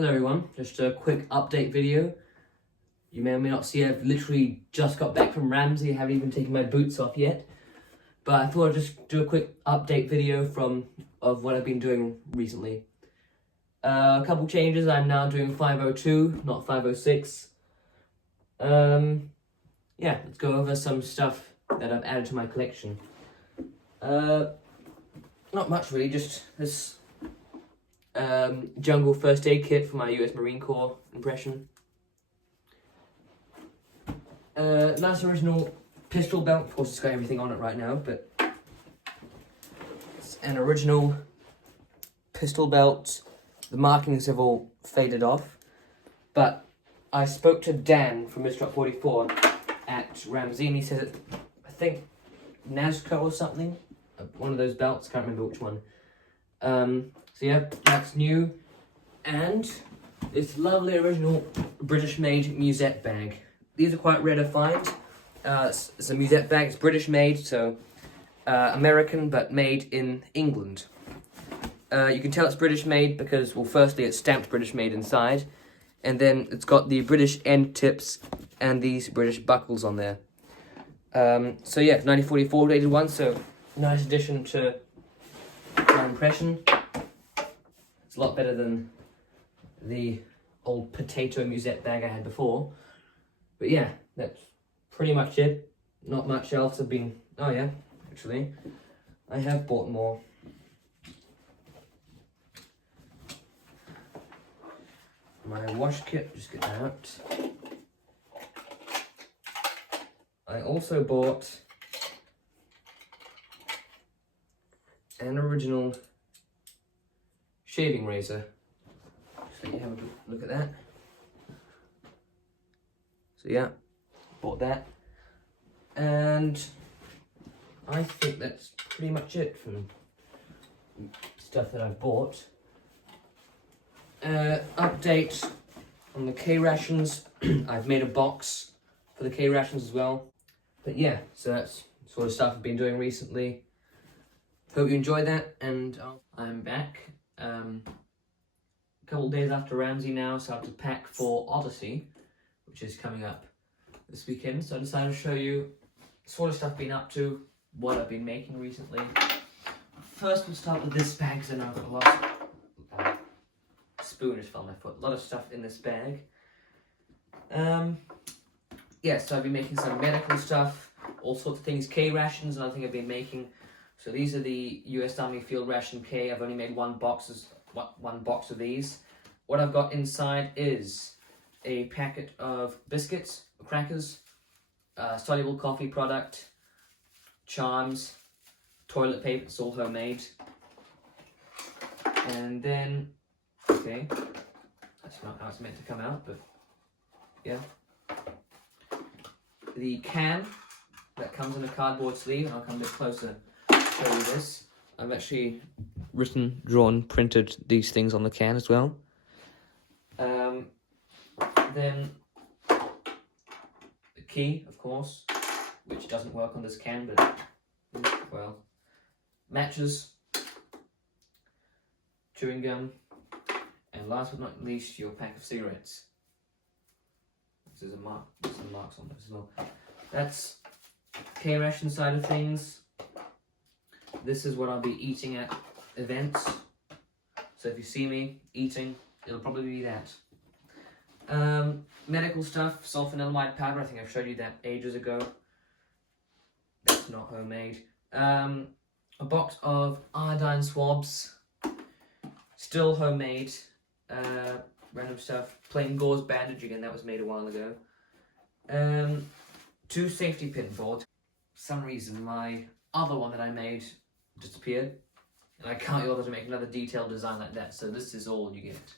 Hello everyone, just a quick update video. You may or may not see I've literally just got back from Ramsey. I haven't even taken my boots off yet. But I thought I'd just do a quick update video of what I've been doing recently. A couple changes. I'm now doing 502, not 506. Yeah, let's go over some stuff that I've added to my collection. Not much really, just this jungle first aid kit for my US Marine Corps impression. Nice original pistol belt. Of course, it's got everything on it right now, but it's an original pistol belt. The markings have all faded off, but I spoke to Dan from Mr. 44 at Ramsey, and he said it, I think Nazca or something, one of those belts. Can't remember which one. So yeah, that's new, and this lovely original British-made musette bag. These are quite rare to find. It's a musette bag. It's British-made, so American, but made in England. You can tell it's British-made because, well, firstly, it's stamped British-made inside, and then it's got the British end tips and these British buckles on there. So yeah, 1944 dated one, so nice addition to my impression. It's a lot better than the old potato musette bag I had before. But yeah, that's pretty much it. Not much else. Oh yeah, actually, I have bought more. My wash kit, just get that out. I also bought an original shaving razor. So you have a look at that. So yeah, bought that. And I think that's pretty much it from stuff that I've bought. Update on the K-Rations. I've made a box for the K-Rations as well. But yeah, so that's sort of stuff I've been doing recently. Hope you enjoy that, and I'm back. A couple of days after Ramsey now, so I have to pack for Odyssey, which is coming up this weekend. So I decided to show you sort of stuff I've been up to, what I've been making recently. First we'll start with this bag, because I know I've got a lot of... spoon just fell on my foot. A lot of stuff in this bag. Yeah, so I've been making some medical stuff, all sorts of things. K-Rations, another thing I've been making. So these are the US Army Field Ration K. I've only made one box of these. What I've got inside is a packet of biscuits, crackers, soluble coffee product, charms, toilet paper. It's all homemade. And then, okay, that's not how it's meant to come out, but yeah. The can that comes in a cardboard sleeve, and I'll come a bit closer to show you this. I've actually written, drawn, printed these things on the can as well. Then the key, of course, which doesn't work on this can, but well, matches, chewing gum, and last but not least, your pack of cigarettes. There's some marks on this as well. That's K-Ration side of things. This is what I'll be eating at events. So if you see me eating, it'll probably be that. Medical stuff, sulfanilamide powder. I think I've showed you that ages ago. That's not homemade. A box of iodine swabs. Still homemade. Random stuff. Plain gauze bandage, again, that was made a while ago. 2 safety pin boards. For some reason, my other one that I made disappeared, and I can't be bothered to make another detailed design like that, so this is all you get.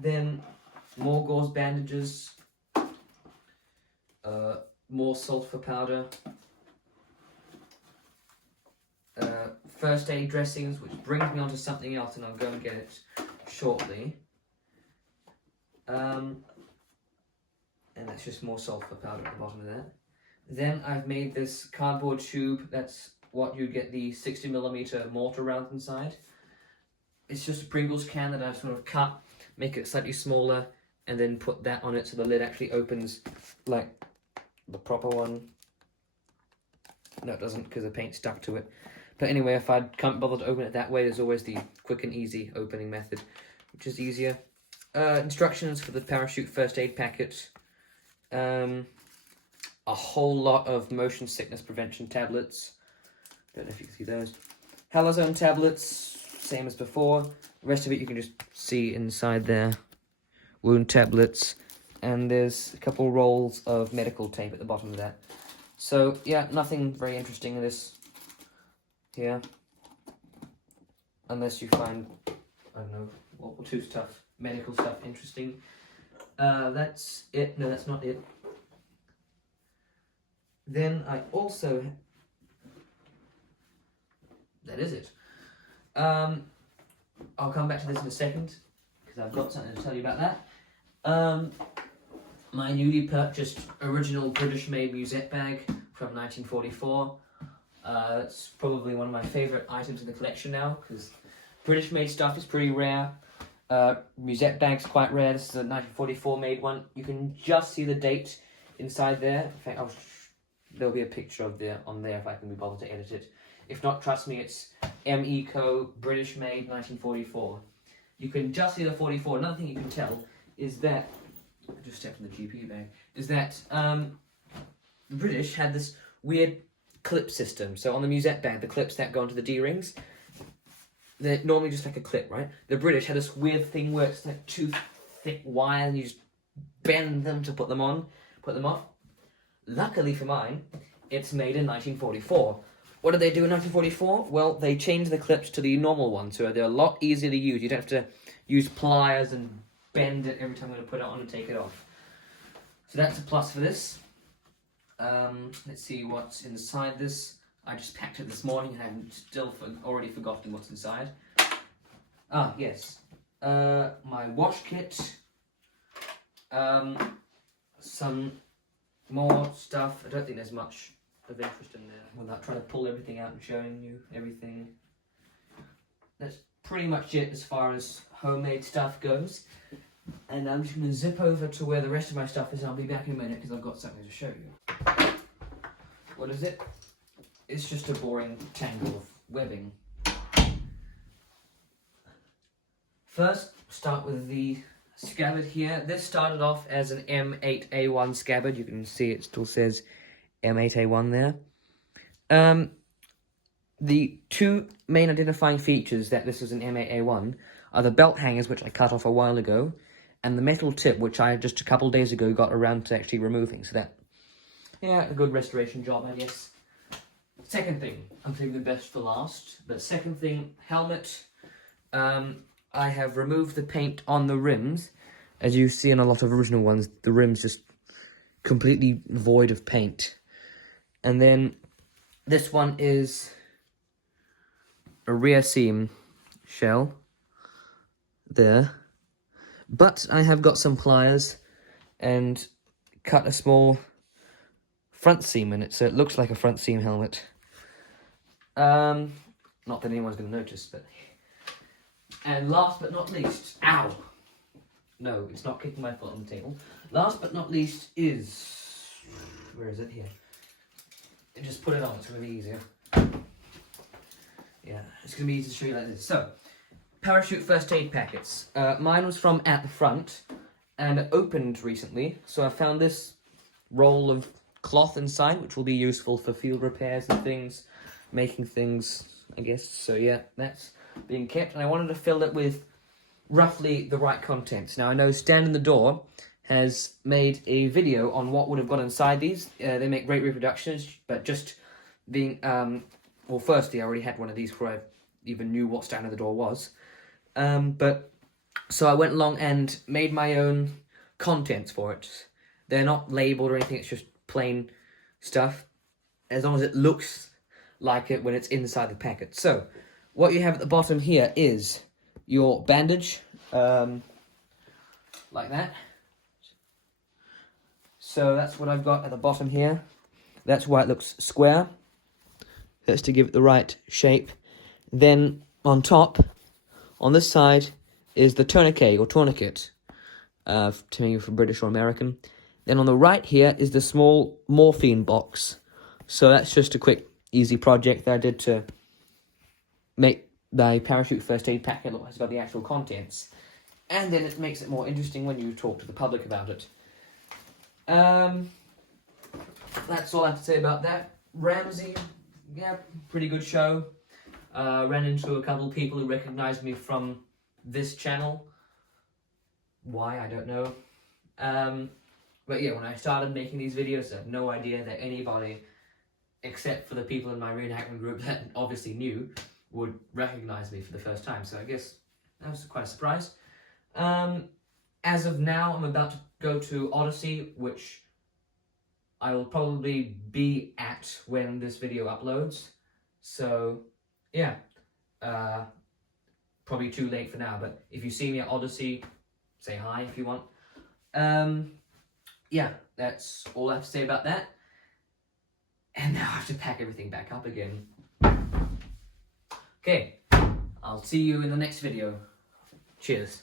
Then more gauze bandages, more sulfur powder, first aid dressings, which brings me on to something else, and I'll go and get it shortly. And that's just more sulfur powder at the bottom of that. Then I've made this cardboard tube. That's what you get the 60mm mortar round inside. it's just a Pringles can that I sort of cut, make it slightly smaller, and then put that on it so the lid actually opens like the proper one. No, it doesn't because the paint stuck to it. But anyway, if I can't bother to open it that way, there's always the quick and easy opening method, which is easier. Instructions for the parachute first aid packet. A whole lot of motion sickness prevention tablets. Don't know if you can see those. Halazone tablets, same as before. The rest of it you can just see inside there. Wound tablets. And there's a couple rolls of medical tape at the bottom of that. So, yeah, nothing very interesting in this here. Unless you find, I don't know, World War II stuff, medical stuff interesting. That's it. No, that's not it. Then I also... That is it. I'll come back to this in a second, because I've got something to tell you about that. My newly purchased original British-made musette bag from 1944. It's probably one of my favourite items in the collection now, because British-made stuff is pretty rare. Musette bag's quite rare. This is a 1944 made one. You can just see the date inside there. In fact, there'll be a picture of on there if I can be bothered to edit it. If not, trust me, it's M.E. Co. British made 1944. You can just see the 44. Another thing you can tell is that, I just stepped in the GP bag, is that the British had this weird clip system. So on the musette bag, the clips that go onto the D-rings, they're normally just like a clip, right? The British had this weird thing where it's like two thick wire and you just bend them to put them off. Luckily for mine, it's made in 1944. What did they do in 1944? Well, they changed the clips to the normal one, so they're a lot easier to use. You don't have to use pliers and bend it every time I'm going to put it on and take it off. So that's a plus for this. Let's see what's inside this. I just packed it this morning and I've still already forgotten what's inside. Ah, yes. My wash kit. Some more stuff. I don't think there's much of interest in there without trying to pull everything out and showing you everything. That's pretty much it as far as homemade stuff goes. And I'm just going to zip over to where the rest of my stuff is and I'll be back in a minute because I've got something to show you. What is it? It's just a boring tangle of webbing. First, start with the scabbard here. This started off as an M8A1 scabbard. You can see it still says M8A1 there. The two main identifying features that this is an M8A1 are the belt hangers, which I cut off a while ago, and the metal tip, which I just a couple of days ago got around to actually removing. So that, yeah, a good restoration job, I guess. Second thing, I'm saving the best for last. But second thing, helmet. I have removed the paint on the rims. As you see in a lot of original ones, the rims just completely void of paint. And then this one is a rear seam shell there. But I have got some pliers and cut a small front seam in it, so it looks like a front seam helmet. Not that anyone's going to notice, but... And last but not least... Ow! No, it's not kicking my foot on the table. Last but not least is... Where is it? Here. Just put it on, it's really easier. Yeah, it's going to be easy to show you like this. So, parachute first aid packets. Mine was from At the Front, and it opened recently, so I found this roll of cloth inside, which will be useful for field repairs and things, making things, I guess. So yeah, that's being kept, and I wanted to fill it with roughly the right contents. Now I know Stand in the Door has made a video on what would have gone inside these. They make great reproductions, but just being, well, firstly, I already had one of these before I even knew what Stand in the Door was. So I went along and made my own contents for it. They're not labelled or anything, it's just plain stuff, as long as it looks like it when it's inside the packet. So, what you have at the bottom here is your bandage, like that. So that's what I've got at the bottom here. That's why it looks square. That's to give it the right shape. Then, on top On this side is the tourniquet or tourniquet, to me for British or American. Then on the right here is the small morphine box. So that's just a quick, easy project that I did to make the parachute first aid packet look like it's got the actual contents. And then it makes it more interesting when you talk to the public about it. That's all I have to say about that. Ramsey, yeah, pretty good show. Ran into a couple of people who recognized me from this channel. Why, I don't know. But yeah, when I started making these videos, I had no idea that anybody, except for the people in my reenactment group that obviously knew, would recognize me for the first time. So I guess that was quite a surprise. As of now, I'm about to go to Odyssey, which I will probably be at when this video uploads. So, yeah. Probably too late for now, but if you see me at Odyssey, say hi if you want. Yeah, that's all I have to say about that. And now I have to pack everything back up again. Okay, I'll see you in the next video. Cheers.